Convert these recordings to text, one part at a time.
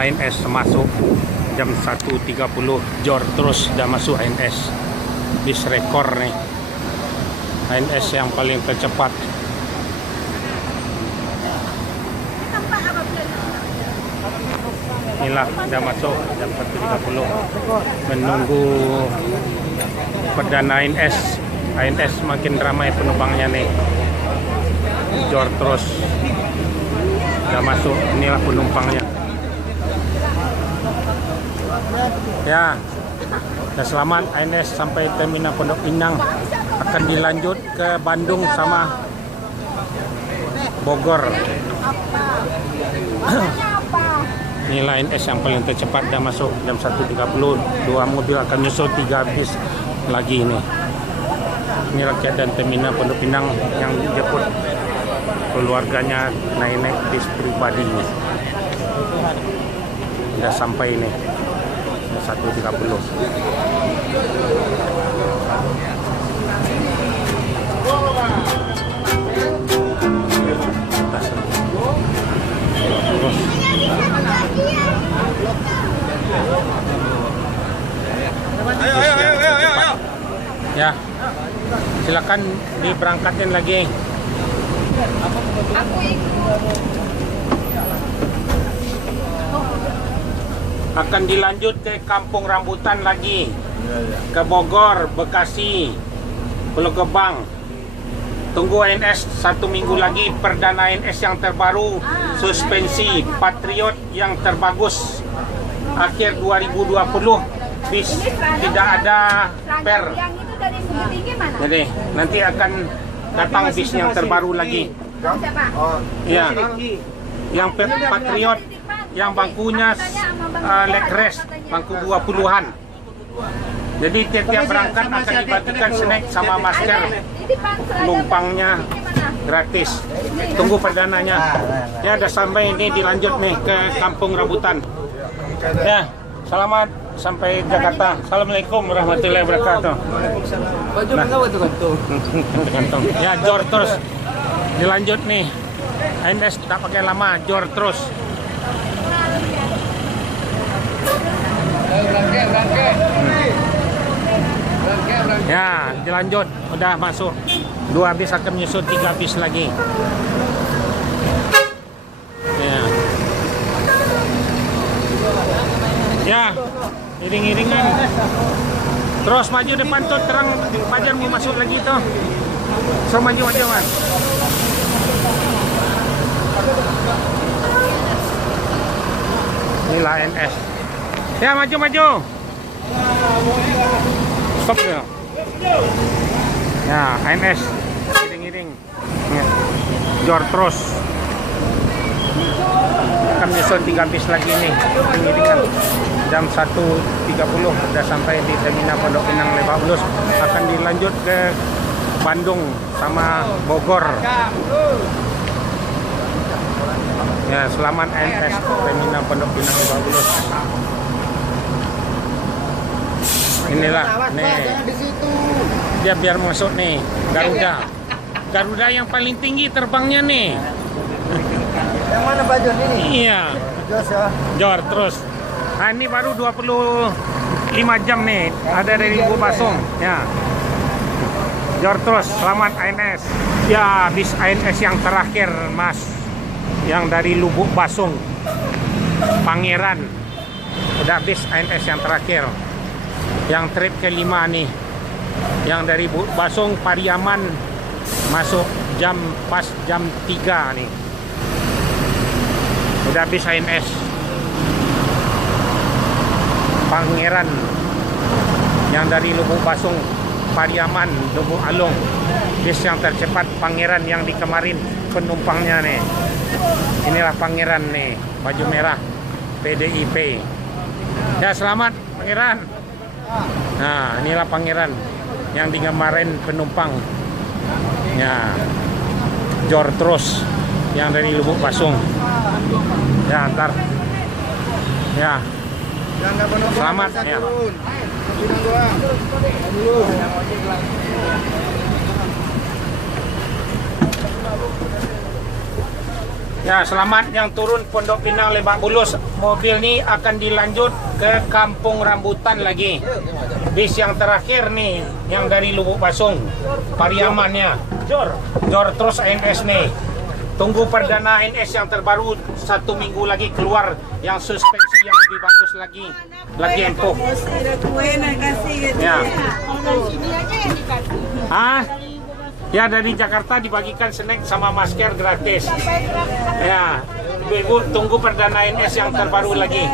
Inilah ANS masuk jam 1.30. Jor terus dah masuk ANS. Bis rekor nih. ANS yang paling tercepat. Inilah dah masuk jam 1.30. Menunggu perdana ANS. ANS makin ramai penumpangnya nih. Jor terus dah masuk. Inilah penumpangnya. Ya, selamat ANS sampai terminal Pondok Pinang. Akan dilanjut ke Bandung sama Bogor. Inilah ANS yang paling tercepat dah masuk jam 1.30. 2 mobil akan nyusul, 3 bis lagi ini. Ini rakyat dan terminal Pondok Pinang yang dijemput keluarganya naik bis pribadi. Sudah sampai ini 1.30. Ayo. Ya, silakan diberangkatin lagi. Akan dilanjut ke Kampung Rambutan lagi, ke Bogor, Bekasi, Pulau Gebang. Tunggu ANS 1 minggu lagi. Perdana ANS yang terbaru, suspensi Patriot yang terbagus akhir 2020. Bis tidak ada per. Jadi nanti akan datang bis yang terbaru lagi. Ya, yang Patriot, yang bangkunya leg rest, bangku 20-an. Jadi tiap-tiap berangkat akan dibagikan snack sama masker. Penumpangnya gratis. Tunggu perdananya. Ya, udah sampai ini, dilanjut nih ke Kampung Rambutan. Ya, selamat sampai Jakarta. Assalamualaikum warahmatullahi wabarakatuh. Gantung. Ya, jor terus. Dilanjut nih. ANS tak pakai lama, jor terus. Ya, dilanjut, udah masuk. 2 bis akan menyusul, 3 bis lagi. Ya, iring-iringan. Terus maju depan tuh, terang Fajar mau masuk lagi tuh. So maju kan. Inilah ANS. Ya, maju. Stop ya. Ya, ANS iring-iring. Jor terus. Akan menyusul 3 bis lagi nih. Iring-iringan. Jam 1.30 sudah sampai di terminal Pondok Pinang Lebak Bulus. Akan dilanjut ke Bandung sama Bogor. Ya, selamat ANS terminal Pondok Pinang Lebak Bulus. Inilah nih, dia biar masuk nih Garuda yang paling tinggi terbangnya nih. Yang mana Pak Jon ini? Iya, jor terus. Nah, ini baru 25 jam nih, ada dari Lubuk Basung. Ya, jor terus. Selamat ANS. Ya, bis ANS yang terakhir Mas, yang dari Lubuk Basung, Pangeran. Udah bis ANS yang terakhir. Yang trip kelima nih, yang dari Basung Pariaman masuk pas jam 3 nih. Udah habis ANS Pangeran yang dari Lubuk Basung Pariaman Lubuk Alung. Bis yang tercepat Pangeran yang di kemarin penumpangnya nih. Inilah Pangeran nih, baju merah PDIP. Ya, selamat Pangeran. Nah, inilah Pangeran yang di kemarin penumpang. Ya, jor terus yang dari Lubuk Basung. Ya, ntar. Ya, selamat ya. Ya, selamat yang turun Pondok Pinang Lebak Bulus. Mobil ni akan dilanjut ke Kampung Rambutan lagi. Bis yang terakhir nih, yang dari Lubuk Basung, Pariamannya. Jor terus ANS nih. Tunggu perdana ANS yang terbaru 1 minggu lagi keluar, yang suspensi yang lebih bagus lagi empuk. Ya. Ya, dari Jakarta dibagikan snack sama masker gratis. Ya, Ibu tunggu perdana ANS yang terbaru lagi.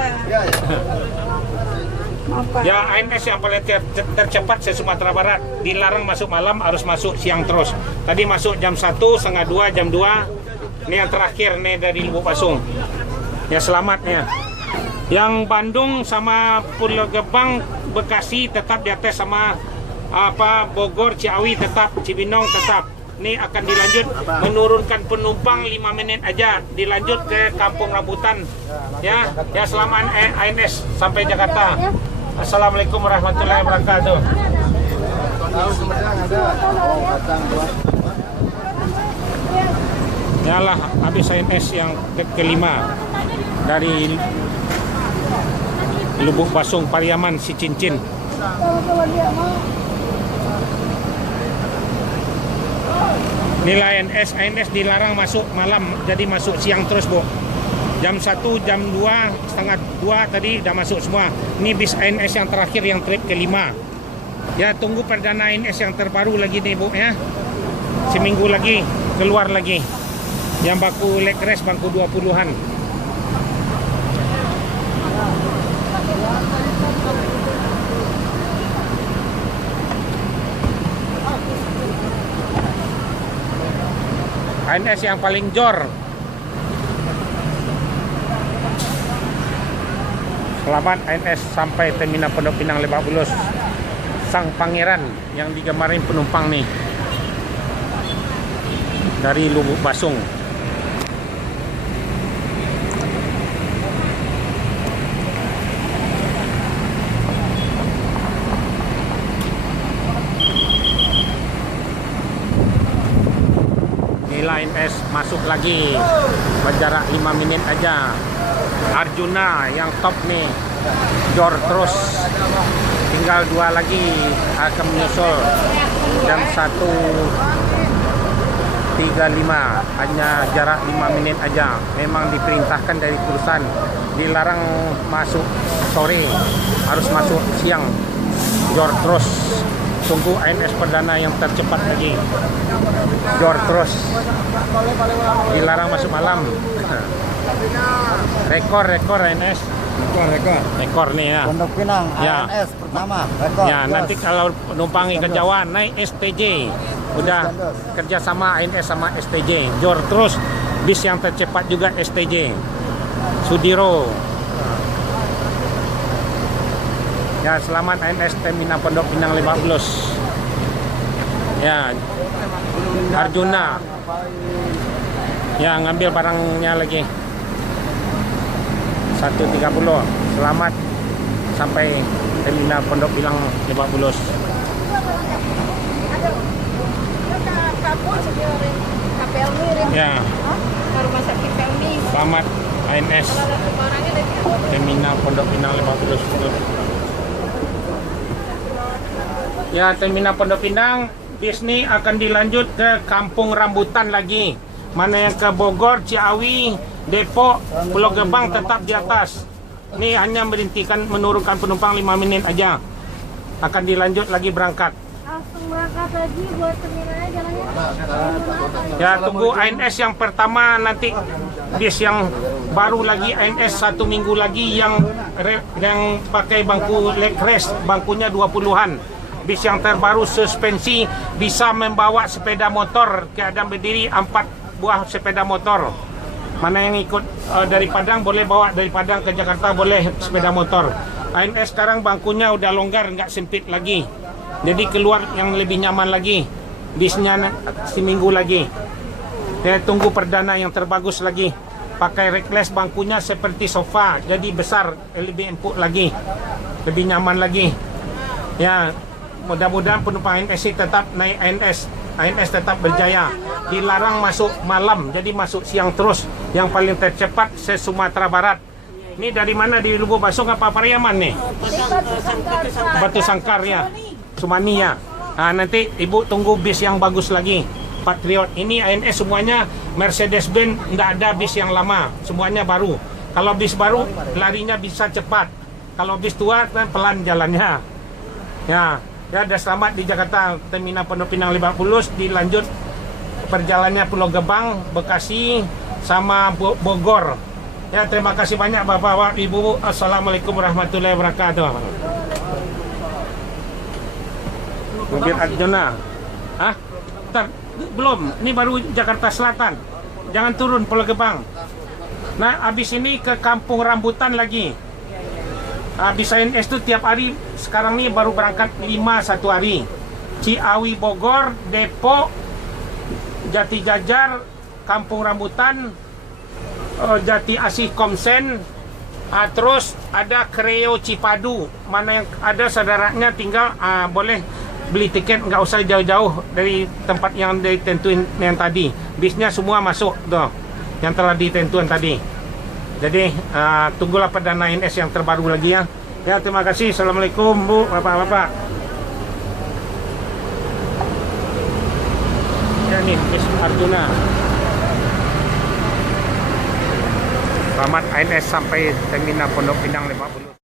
Ya, ANS yang paling tercepat se-Sumatera Barat. Dilarang masuk malam, harus masuk siang terus. Tadi masuk jam 1, setengah 2, jam 2. Ini yang terakhir nih dari Lubuk Basung. Ya, selamat ya. Yang Bandung sama Pulau Gebang, Bekasi tetap di atas, sama Bogor, Ciawi tetap, Cibinong tetap. Ini akan dilanjut menurunkan penumpang 5 menit aja, dilanjut ke Kampung Rambutan. Ya, selamat ANS sampai Jakarta. Assalamualaikum warahmatullahi wabarakatuh. Yalah, habis ANS yang kelima dari Lubuk Basung, Pariaman, si Cincin. Nilai ANS dilarang masuk malam, jadi masuk siang terus, Bu. Jam 1, jam 2, setengah 2 tadi udah masuk semua. Ini bis ANS yang terakhir, yang trip kelima. Ya, tunggu perdana ANS yang terbaru lagi nih, Bu ya. Seminggu lagi keluar lagi. Yang baku leg rest, bangku 20-an. ANS yang paling jor. Selamat ANS sampai terminal Pondok Pinang Lebak Bulus. Sang Pangeran yang digemarin penumpang nih dari Lubuk Basung. ANS masuk lagi, berjarak 5 menit aja. Arjuna yang top nih, jor terus. Tinggal 2 lagi akan menyusul. Jam 1.35, hanya jarak 5 menit aja. Memang diperintahkan dari perusahaan, dilarang masuk sore, harus masuk siang. Jor terus. Tunggu ANS perdana yang tercepat lagi. Jor terus. Dilarang masuk malam. Rekor ANS. Rekor nih ya. Pondok Pinang Ya. ANS pertama. Rekor. Ya, nanti kalau penumpang ikan Jawa naik STJ. Udah kerjasama ANS sama STJ. Jor terus. Bis yang tercepat juga STJ. Sudiro. Ya, selamat ANS terminal Pondok Pinang Lebak Bulus. Ya, Arjuna. Ya, ngambil barangnya lagi. 1.30. Selamat sampai terminal Pondok Pinang Lebak Bulus. Ya. Selamat ANS terminal Pondok Pinang Lebak Bulus. Ya, terminal Pondok Pinang, bis ini akan dilanjut ke Kampung Rambutan lagi. Mana yang ke Bogor, Ciawi, Depok, Pulau Gebang tetap di atas. Ini hanya berhentikan menurunkan penumpang 5 menit aja. Akan dilanjut lagi berangkat. Langsung berangkat lagi buat terminalnya jalannya. Ya, tunggu ANS yang pertama nanti. Bis yang baru lagi ANS 1 minggu lagi yang pakai bangku leg rest, bangkunya 20-an. Bis yang terbaru suspensi, bisa membawa sepeda motor, keadaan berdiri 4 buah sepeda motor. Mana yang ikut dari Padang boleh bawa, dari Padang ke Jakarta boleh sepeda motor. ANS sekarang bangkunya udah longgar, nggak sempit lagi. Jadi keluar yang lebih nyaman lagi. Bisnya seminggu lagi. Saya tunggu perdana yang terbagus lagi. Pakai reckless, bangkunya seperti sofa, jadi besar, lebih empuk lagi, lebih nyaman lagi. Ya, mudah-mudahan penumpang ANS tetap naik ANS ANS tetap berjaya. Dilarang masuk malam, jadi masuk siang terus. Yang paling tercepat se-Sumatera Barat. Ini dari mana, di Lubuk Basong apa Pariaman nih? Batu Sangkar ya, Sumani ya. Nah, nanti ibu tunggu bis yang bagus lagi, Patriot. Ini ANS semuanya Mercedes-Benz, nggak ada bis yang lama, semuanya baru. Kalau bis baru larinya bisa cepat. Kalau bis tua kan pelan jalannya. Ya, udah selamat di Jakarta, Terminal Pondok Pinang Lebak Bulus. Dilanjut perjalanannya Pulau Gebang, Bekasi, sama Bogor. Ya, terima kasih banyak Bapak-bapak, Ibu. Assalamualaikum warahmatullahi wabarakatuh. Mobil Arjuna. Hah? Bentar, belum. Ini baru Jakarta Selatan. Jangan turun Pulau Gebang. Nah, habis ini ke Kampung Rambutan lagi. Habis ANS itu tiap hari, sekarang ini baru berangkat 5 satu hari. Ciawi Bogor, Depok, Jati Jajar, Kampung Rambutan, Jati Asih Komsen, terus ada Kreo Cipadu. Mana yang ada saudaranya tinggal boleh beli tiket, nggak usah jauh-jauh dari tempat yang ditentuin yang tadi. Bisnya semua masuk tuh, yang telah ditentukan tadi. Jadi tunggulah perdana ANS yang terbaru lagi ya. Ya, terima kasih. Assalamualaikum Bu, Bapak-bapak. Ya nih, bis Arjuna. Selamat ANS sampai Terminal Pondok Pinang Lebak Bulus.